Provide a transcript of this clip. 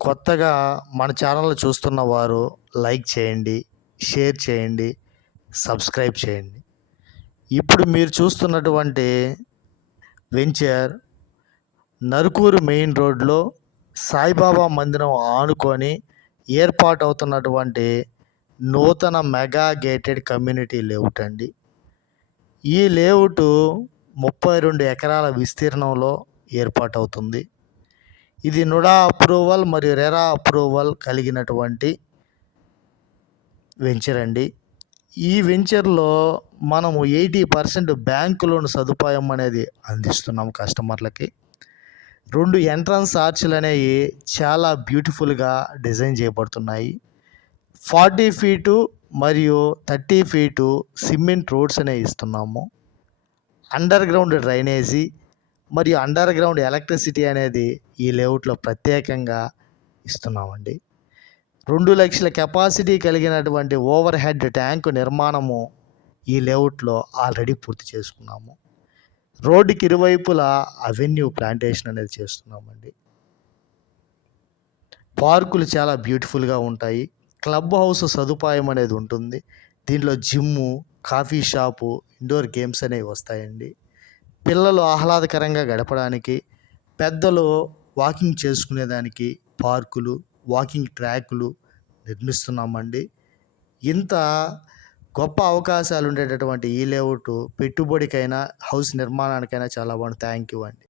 కొత్తగా మన ఛానల్ చూస్తున్న వారు లైక్ చేయండి, షేర్ చేయండి, సబ్స్క్రైబ్ చేయండి. ఇప్పుడు మీరు చూస్తున్నటువంటి వెంచర్ నరుకూరు మెయిన్ రోడ్లో సాయిబాబా మందిరం ఆనుకొని ఏర్పాటు అవుతున్నటువంటి నూతన మెగా గేటెడ్ కమ్యూనిటీ లేఅవుట్ అండి. ఈ లేఅవుట్ 32 ఎకరాల విస్తీర్ణంలో ఏర్పాటవుతుంది. ఇది నుడా అప్రూవల్ మరియు రెరా అప్రూవల్ కలిగినటువంటి వెంచర్ అండి. ఈ వెంచర్లో మనము 80% బ్యాంకు లోన్ సదుపాయం అనేది అందిస్తున్నాం కస్టమర్లకి. 2 ఎంట్రన్స్ ఆర్చ్లు అనేవి చాలా బ్యూటిఫుల్గా డిజైన్ చేయబడుతున్నాయి. 40 ఫీటు మరియు 30 ఫీటు సిమెంట్ రోడ్స్ అనేవి ఇస్తున్నాము. అండర్ గ్రౌండ్ డ్రైనేజీ మరియు అండర్ గ్రౌండ్ ఎలక్ట్రిసిటీ అనేది ఈ లేఅవుట్లో ప్రత్యేకంగా ఇస్తున్నామండి. 2 లక్షల కెపాసిటీ కలిగినటువంటి ఓవర్ హెడ్ ట్యాంకు నిర్మాణము ఈ లేఅవుట్లో ఆల్రెడీ పూర్తి చేసుకున్నాము. రోడ్డుకి ఇరువైపులా అవెన్యూ ప్లాంటేషన్ అనేది చేస్తున్నామండి. పార్కులు చాలా బ్యూటిఫుల్గా ఉంటాయి. క్లబ్ హౌస్ సదుపాయం అనేది ఉంటుంది. దీంట్లో gym, coffee shop, indoor games అనేవి వస్తాయండి. పిల్లలు ఆహ్లాదకరంగా గడపడానికి, పెద్దలు వాకింగ్ చేసుకునేదానికి పార్కులు, వాకింగ్ ట్రాకులు నిర్మిస్తున్నామండి. ఇంత గొప్ప అవకాశాలు ఉండేటటువంటి ఈ లేఅవుట్ పెట్టుబడికైనా, హౌస్ నిర్మాణానికైనా చాలా బాగుంది. థ్యాంక్ యూ అండి.